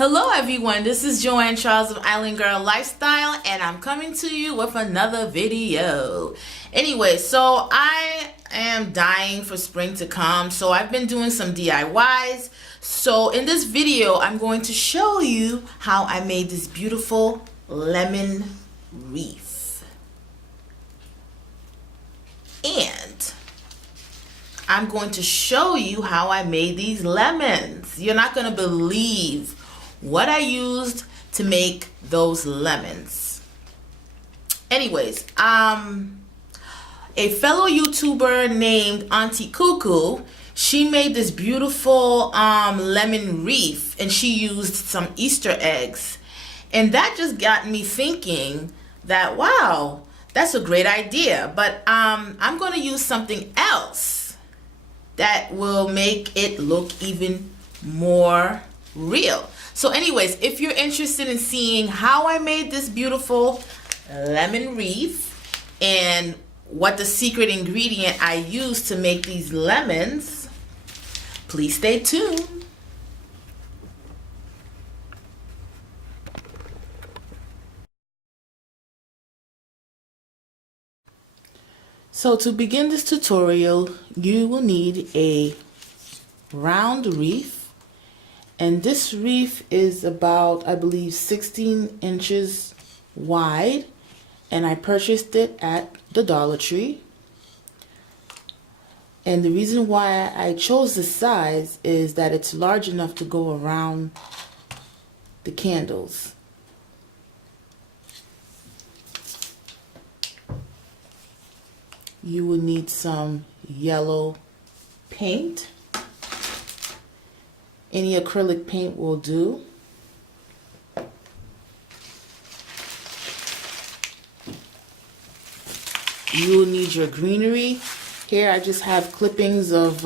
Hello everyone, this is Joanne Charles of Island Girl Lifestyle and I'm coming to you with another video. Anyway, so I am dying for spring to come, so I've been doing some DIYs. So in this video, I'm going to show you how I made this beautiful lemon wreath. And I'm going to show you how I made these lemons. You're not going to believe what I used to make those lemons. Anyways, a fellow YouTuber named Auntie Cuckoo, she made this beautiful lemon wreath, and she used some Easter eggs. And that just got me thinking that, wow, that's a great idea. But I'm going to use something else that will make it look even more real. So anyways, if you're interested in seeing how I made this beautiful lemon wreath and what the secret ingredient I used to make these lemons, please stay tuned. So to begin this tutorial, you will need a round wreath. And this wreath is about, I believe, 16 inches wide. And I purchased it at the Dollar Tree. And the reason why I chose this size is that it's large enough to go around the candles. You will need some yellow paint. Any acrylic paint will do. You will need your greenery. Here I just have clippings of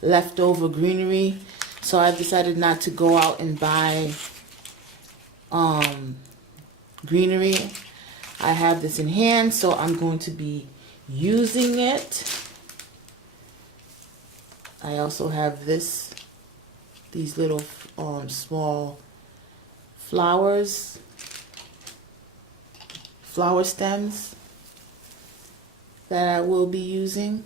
leftover greenery. So I've decided not to go out and buy greenery. I have this in hand, so I'm going to be using it. I also have these little small flower stems that I will be using.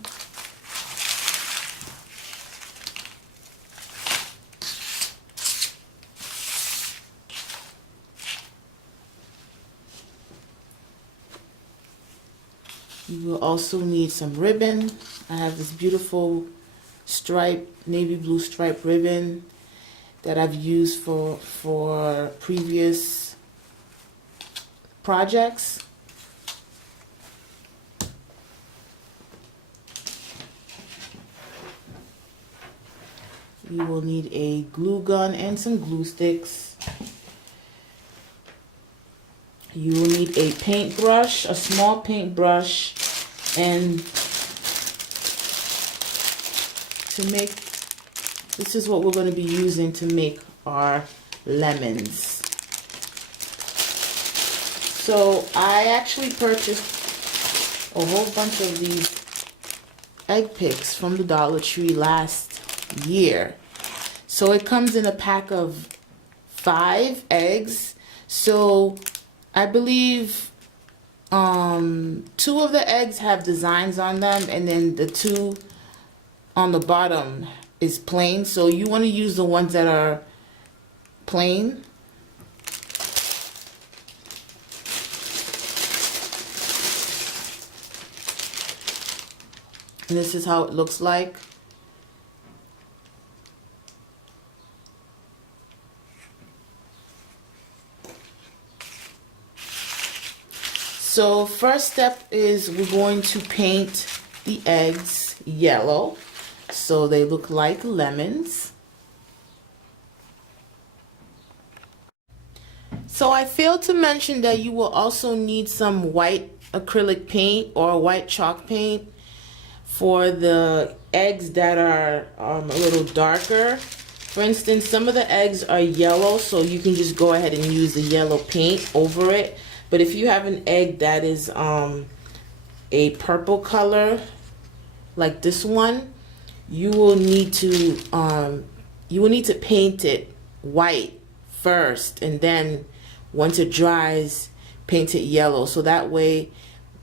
You will also need some ribbon. I have this beautiful navy blue stripe ribbon that I've used for previous projects. You will need a glue gun and some glue sticks. You will need a paintbrush, a small paintbrush, and this is what we're going to be using to make our lemons. So I actually purchased a whole bunch of these egg picks from the Dollar Tree last year. So it comes in a pack of 5 eggs. So I believe 2 of the eggs have designs on them, and then the 2 on the bottom is plain. So you want to use the ones that are plain. And this is how it looks like. So first step is we're going to paint the eggs yellow so they look like lemons. So I failed to mention that you will also need some white acrylic paint or white chalk paint for the eggs that are a little darker. For instance, some of the eggs are yellow, so you can just go ahead and use the yellow paint over it. But if you have an egg that is a purple color, like this one, you will need to paint it white first, and then once it dries, paint it yellow, so that way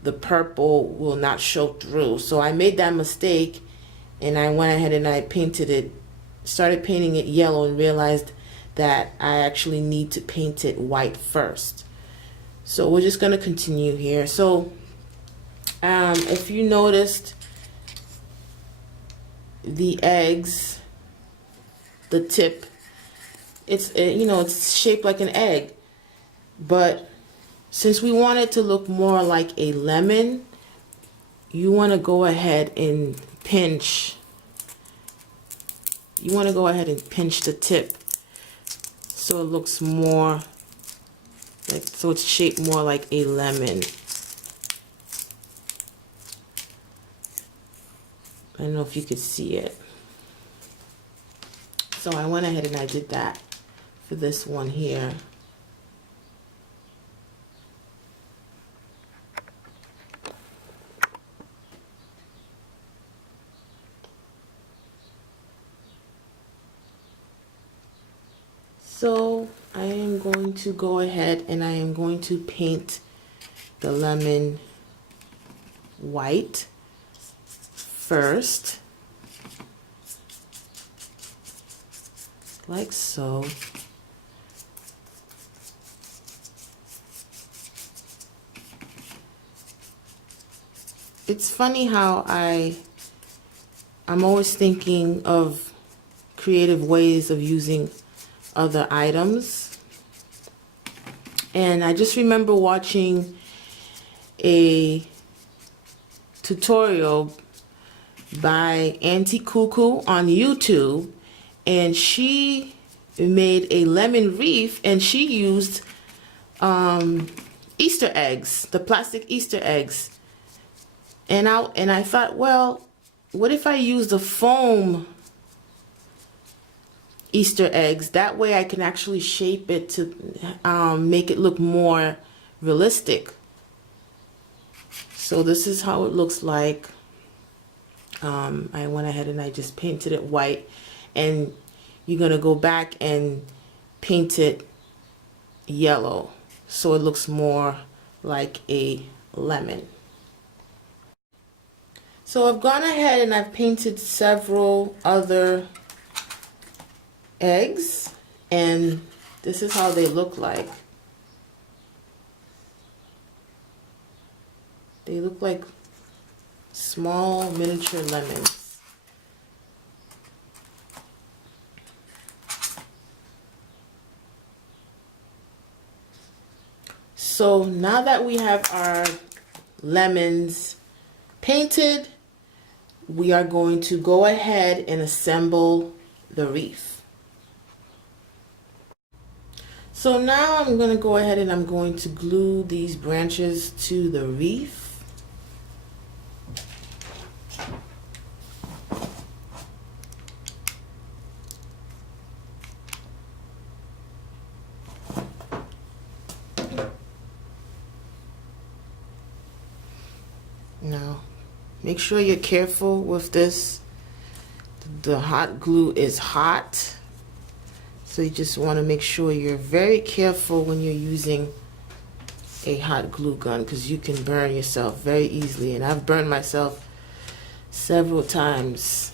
the purple will not show through. So I made that mistake, and I went ahead and I started painting it yellow, and realized that I actually need to paint it white first. So we're just going to continue here. So if you noticed, the eggs, the tip, it's it's shaped like an egg, but since we want it to look more like a lemon, you want to go ahead and pinch. You want to go ahead and pinch the tip so it looks more like, so it's shaped more like a lemon. I don't know if you could see it. So I went ahead and I did that for this one here. So I am going to go ahead and I am going to paint the lemon white first, like so. It's funny how I'm always thinking of creative ways of using other items. And I just remember watching a tutorial by Auntie Cuckoo on YouTube, and she made a lemon reef, and she used Easter eggs, the plastic Easter eggs. And I thought, well, what if I use the foam Easter eggs? That way I can actually shape it to make it look more realistic. So this is how it looks like. I went ahead and I just painted it white, and you're gonna go back and paint it yellow so it looks more like a lemon. So I've gone ahead and I've painted several other eggs, and this is how they look like. They look like small miniature lemons. So now that we have our lemons painted, we are going to go ahead and assemble the reef. So now I'm going to go ahead and I'm going to glue these branches to the reef. Now, make sure you're careful with this. The hot glue is hot, so you just want to make sure you're very careful when you're using a hot glue gun, because you can burn yourself very easily, and I've burned myself several times.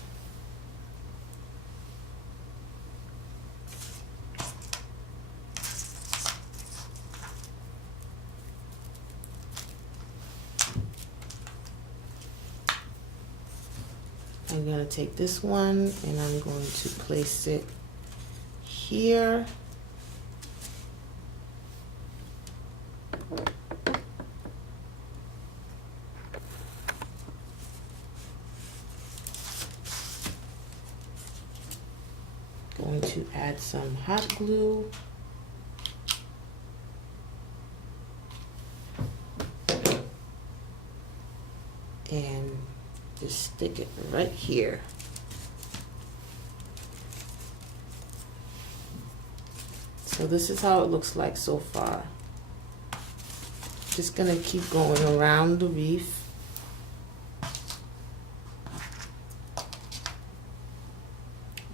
I'm going to take this one and I'm going to place it here. Going to add some hot glue. And just stick it right here. So this is how it looks like so far. Just gonna keep going around the reef.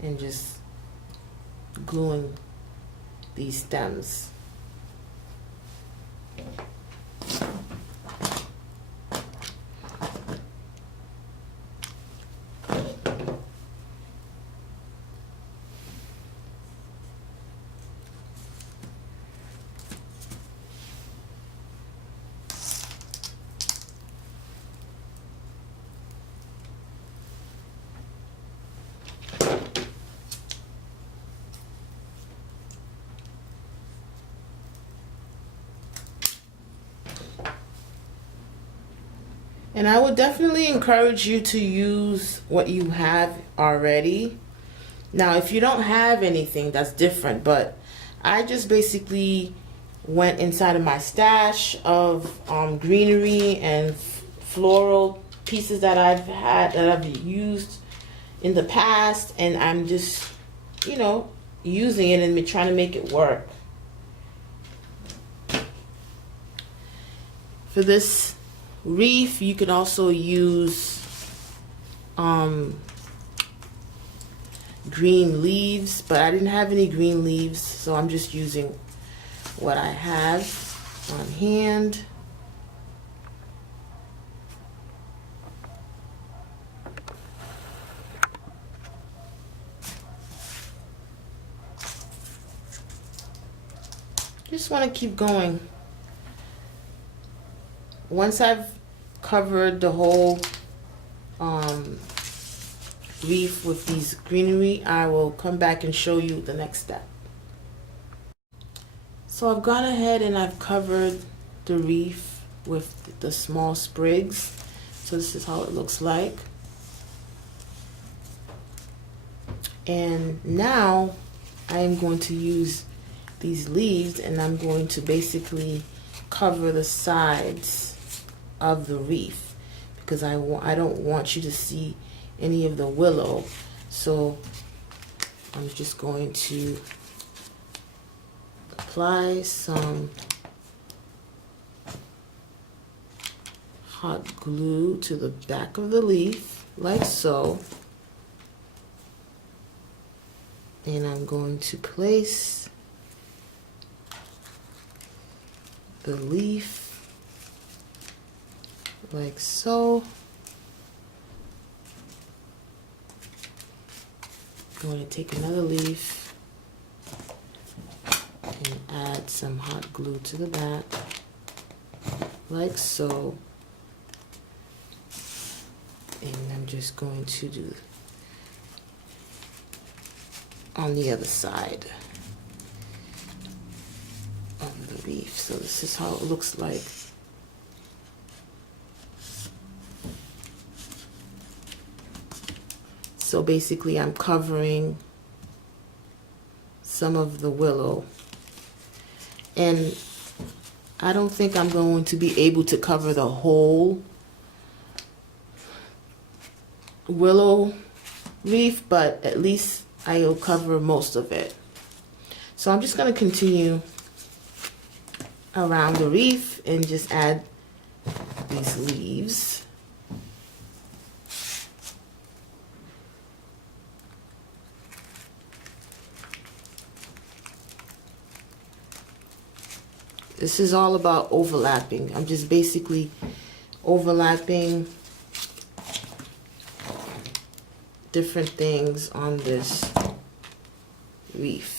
And just gluing these stems. And I would definitely encourage you to use what you have already. Now, if you don't have anything, that's different, but I just basically went inside of my stash of greenery and floral pieces that I've used in the past, and I'm just, you know, using it and trying to make it work. For this reef, you can also use green leaves, but I didn't have any green leaves, so I'm just using what I have on hand. Just want to keep going. Once I've covered the whole reef with these greenery, I will come back and show you the next step. So I've gone ahead and I've covered the reef with the small sprigs. So this is how it looks like. And now I am going to use these leaves, and I'm going to basically cover the sides of the reef, because I don't want you to see any of the willow. So I'm just going to apply some hot glue to the back of the leaf, like so. And I'm going to place the leaf like so. I'm going to take another leaf and add some hot glue to the back, like so. And I'm just going to do on the other side of the reef. So this is how it looks like. So basically I'm covering some of the willow, and I don't think I'm going to be able to cover the whole willow reef, but at least I'll cover most of it. So I'm just going to continue around the reef and just add these leaves. This is all about overlapping. I'm just basically overlapping different things on this reef.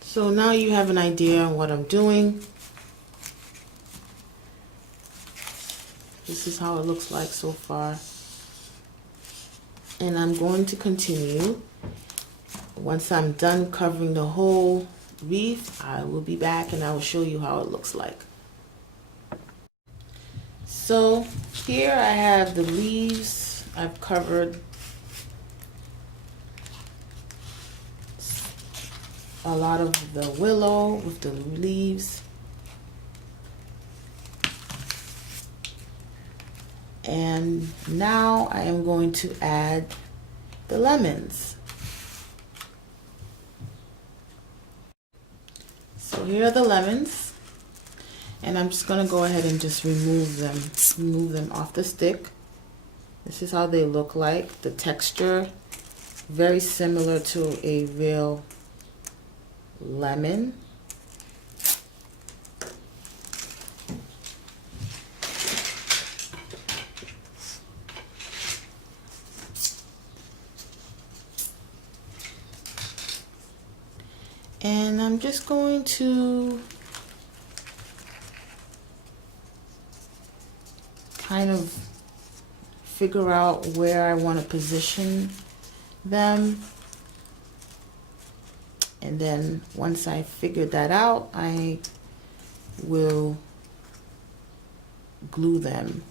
So now you have an idea on what I'm doing. This is how it looks like so far. And I'm going to continue. Once I'm done covering the whole wreath, I will be back and I will show you how it looks like. So here I have the leaves. I've covered a lot of the willow with the leaves. And now I am going to add the lemons. So here are the lemons, and I'm just going to go ahead and just remove them off the stick. This is how they look like. The texture, very similar to a real lemon. And I'm just going to kind of figure out where I want to position them. And then once I figure that out, I will glue them.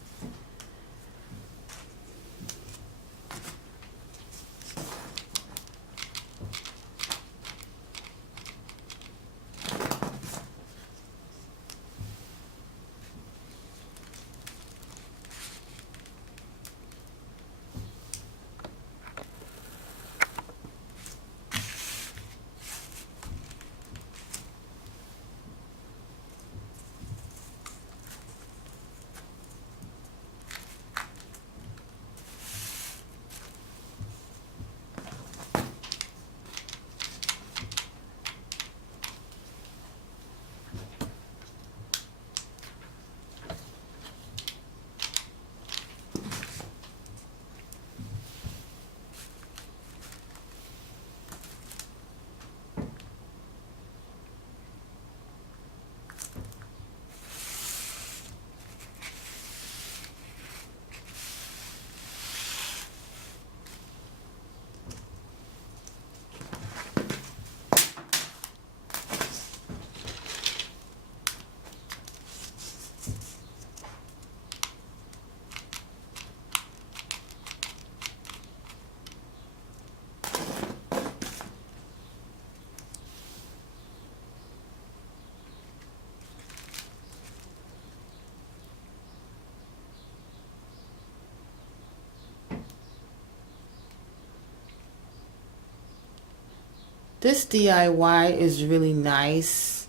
This DIY is really nice.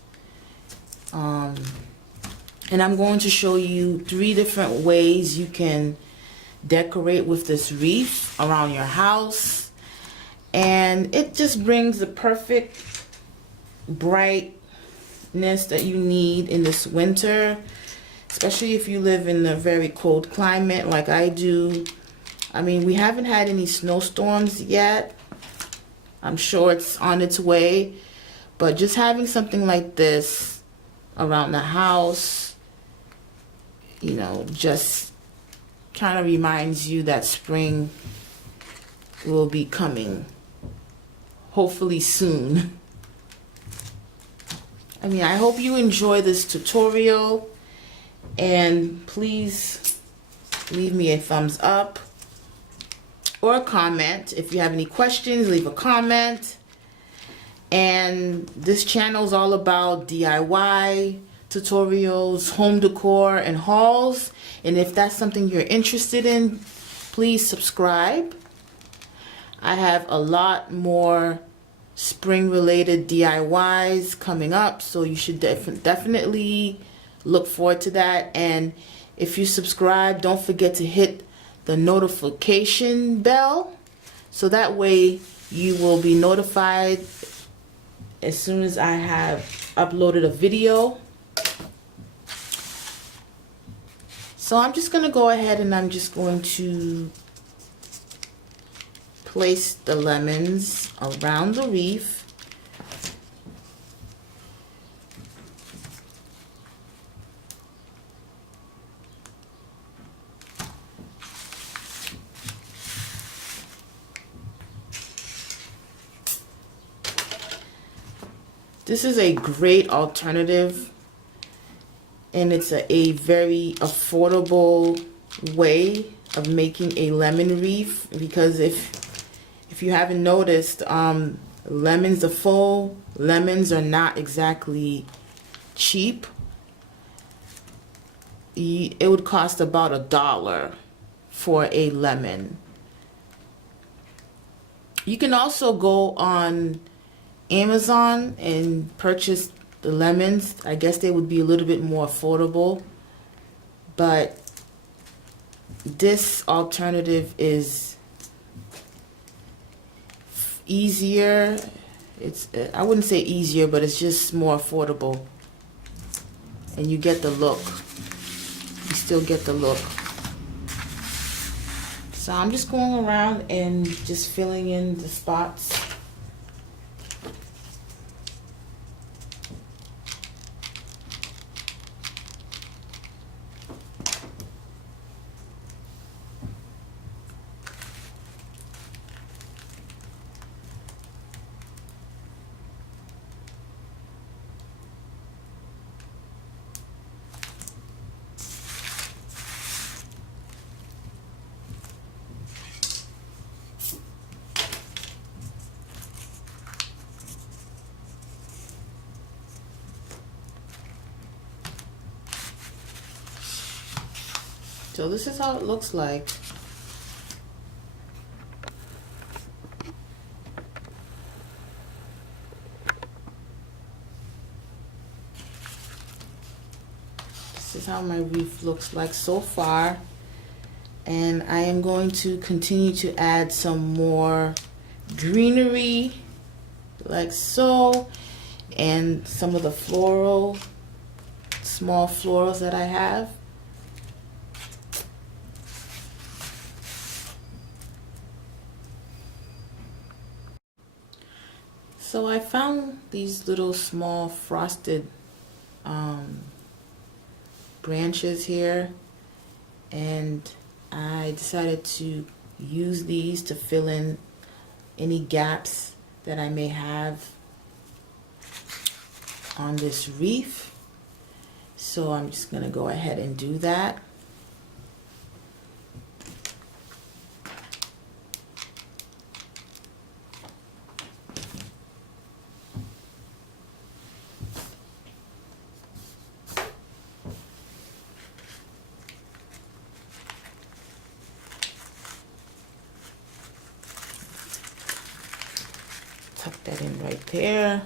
And I'm going to show you 3 different ways you can decorate with this wreath around your house. And it just brings the perfect brightness that you need in this winter, especially if you live in a very cold climate like I do. I mean, we haven't had any snowstorms yet. I'm sure it's on its way, but just having something like this around the house, you know, just kind of reminds you that spring will be coming, hopefully soon. I mean, I hope you enjoy this tutorial, and please leave me a thumbs up or a comment. If you have any questions, leave a comment. And this channel is all about DIY tutorials, home decor, and hauls. And if that's something you're interested in, please subscribe. I have a lot more spring related DIYs coming up, so you should definitely look forward to that. And if you subscribe, don't forget to hit the notification bell, so that way you will be notified as soon as I have uploaded a video. So I'm just going to go ahead and I'm just going to place the lemons around the wreath. This is a great alternative, and it's a very affordable way of making a lemon reef, because if you haven't noticed, lemons, the full lemons are not exactly cheap. It would cost about $1 for a lemon. You can also go on Amazon and purchase the lemons. I guess they would be a little bit more affordable, but this alternative is easier. I wouldn't say easier, but it's just more affordable, and you get the look. You still get the look. So I'm just going around and just filling in the spots. So this is how it looks like. This is how my reef looks like so far. And I am going to continue to add some more greenery, like so, and some of the small florals that I have. So I found these little small frosted branches here, and I decided to use these to fill in any gaps that I may have on this reef. So I'm just gonna go ahead and do that. Tuck that in right there.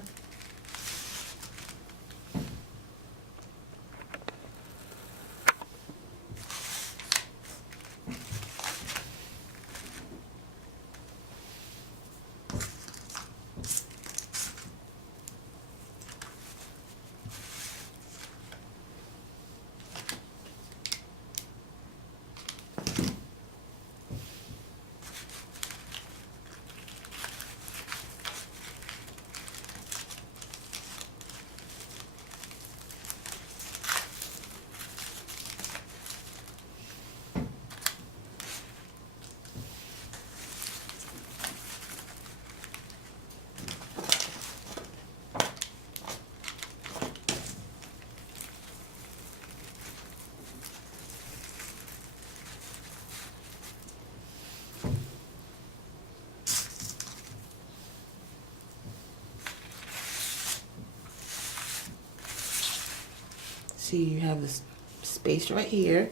See, you have this space right here.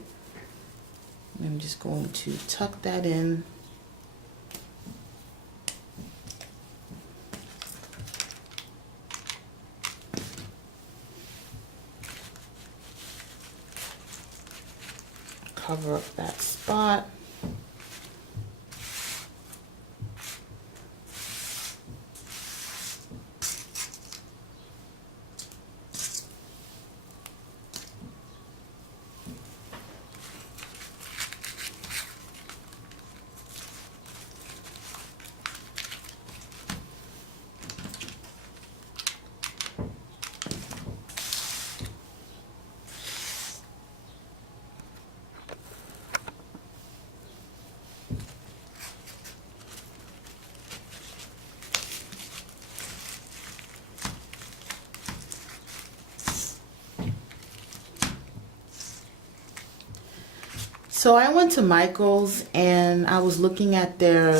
I'm just going to tuck that in. Cover up that spot. So I went to Michael's and I was looking at their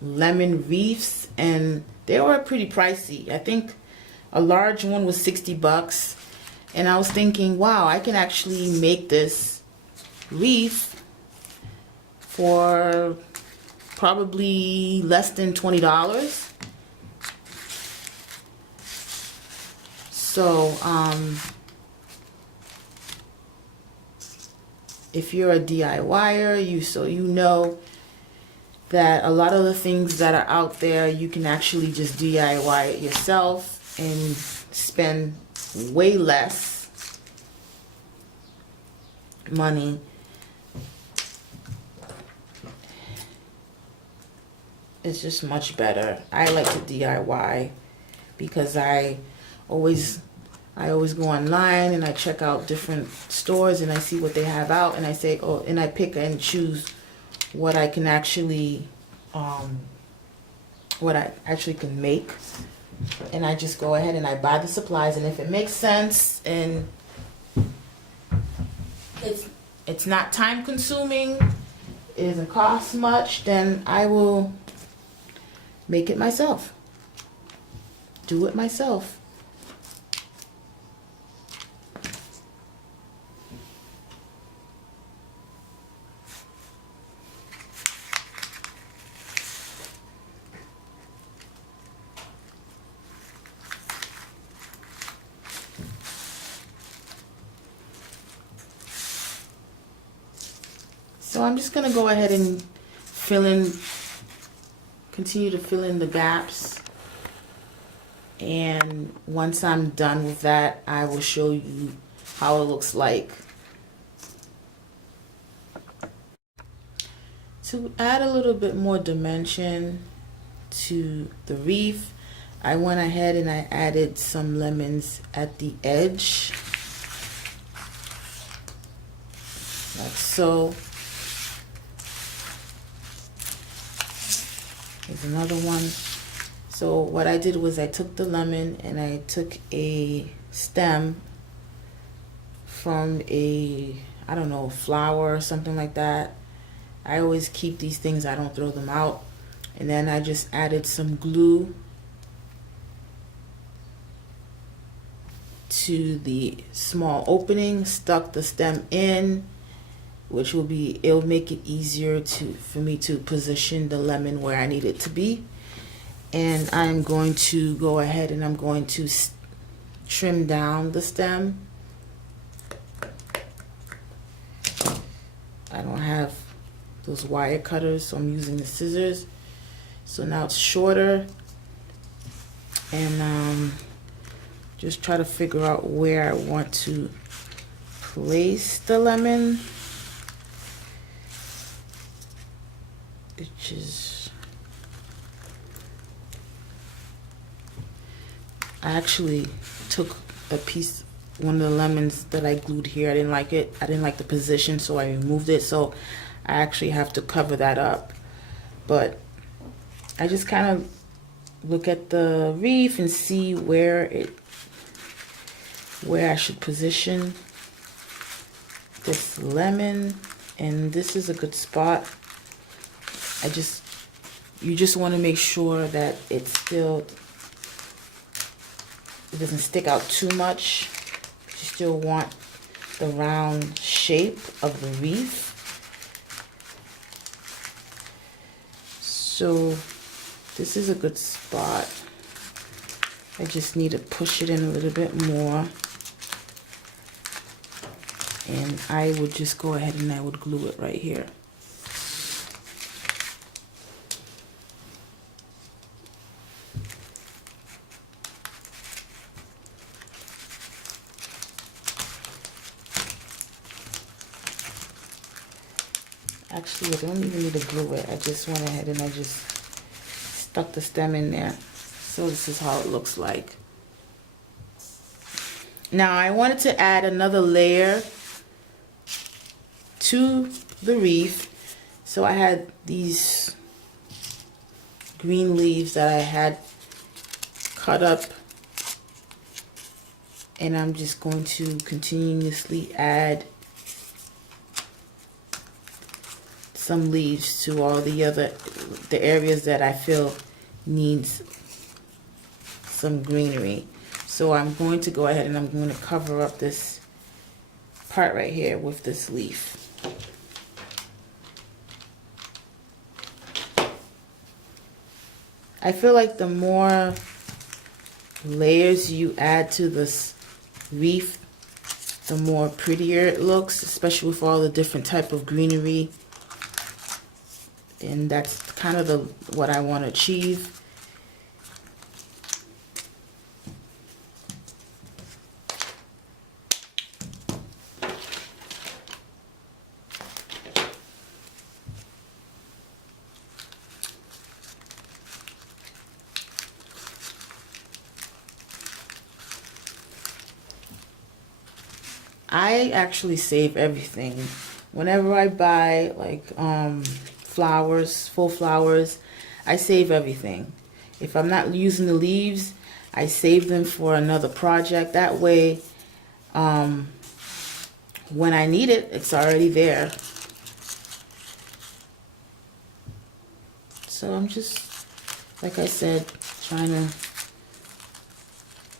lemon reefs, and they were pretty pricey. I think a large one was 60 bucks. And I was thinking, wow, I can actually make this reef for probably less than $20. So, if you're a DIYer, you know that a lot of the things that are out there, you can actually just DIY it yourself and spend way less money. It's just much better. I like to DIY because I always go online and I check out different stores and I see what they have out, and I say, oh, and I pick and choose what I can actually what I actually can make. And I just go ahead and I buy the supplies, and if it makes sense and it's not time consuming, it doesn't cost much, then I will make it myself. Do it myself. So I'm just gonna go ahead and continue to fill in the gaps. And once I'm done with that, I will show you how it looks like. To add a little bit more dimension to the reef, I went ahead and I added some lemons at the edge, like so. Here's another one. So what I did was I took the lemon and I took a stem from a, I don't know, flower or something like that. I always keep these things, I don't throw them out. And then I just added some glue to the small opening, stuck the stem in, which it'll make it easier for me to position the lemon where I need it to be. And I'm going to go ahead and I'm going to trim down the stem. I don't have those wire cutters, so I'm using the scissors. So now it's shorter, and just try to figure out where I want to place the lemon, which is, I actually took one of the lemons that I glued here. I didn't like it. I didn't like the position, so I removed it. So I actually have to cover that up. But I just kind of look at the reef and see where I should position this lemon, and this is a good spot. You just want to make sure that it doesn't stick out too much. You still want the round shape of the reef. So this is a good spot. I just need to push it in a little bit more. And I would just go ahead and I would glue it right here. Actually, I don't even need to glue it. I just went ahead and I just stuck the stem in there. So this is how it looks like. Now I wanted to add another layer to the reef. So I had these green leaves that I had cut up, and I'm just going to continuously add some leaves to all the areas that I feel needs some greenery. So I'm going to go ahead and I'm going to cover up this part right here with this leaf. I feel like the more layers you add to this wreath, the more prettier it looks, especially with all the different type of greenery. And that's kind of what I want to achieve. I actually save everything. Whenever I buy like flowers, full flowers, I save everything. If I'm not using the leaves, I save them for another project. That way, when I need it, it's already there. So I'm just, like I said, trying to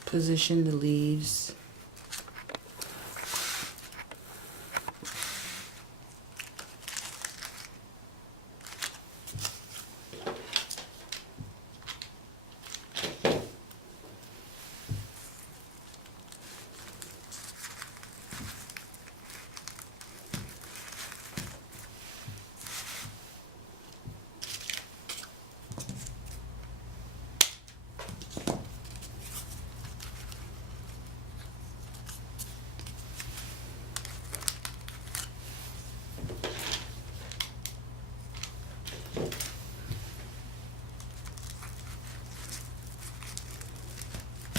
position the leaves.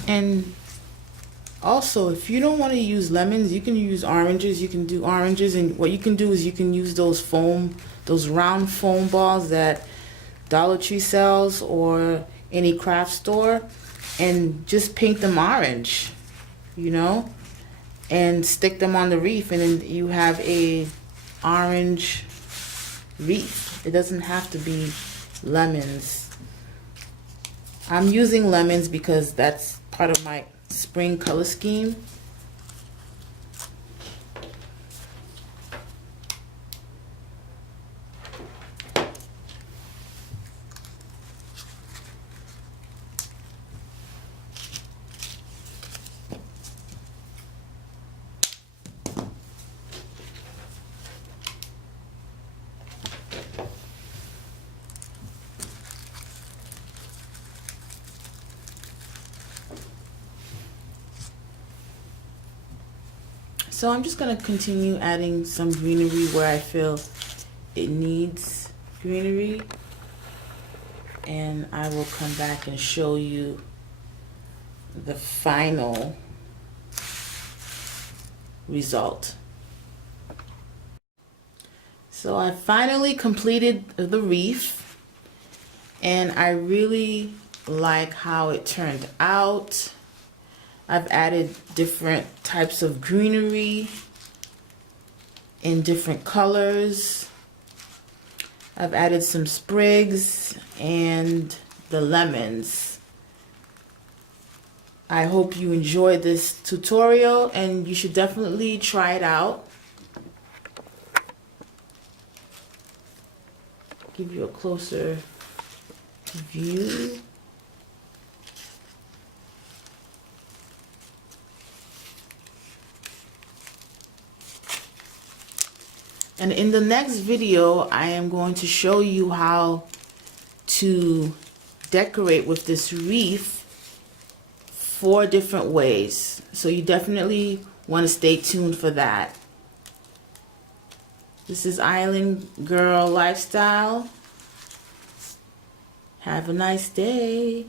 And also, if you don't want to use lemons, you can use oranges. You can do oranges, and what you can do is you can use those round foam balls that Dollar Tree sells or any craft store, and just paint them orange, you know, and stick them on the wreath, and then you have a orange wreath. It doesn't have to be lemons. I'm using lemons because that's part of my spring color scheme. So I'm just going to continue adding some greenery where I feel it needs greenery. And I will come back and show you the final result. So I finally completed the wreath, and I really like how it turned out. I've added different types of greenery in different colors. I've added some sprigs and the lemons. I hope you enjoyed this tutorial, and you should definitely try it out. Give you a closer view. And in the next video, I am going to show you how to decorate with this wreath 4 different ways. So you definitely want to stay tuned for that. This is Island Girl Lifestyle. Have a nice day.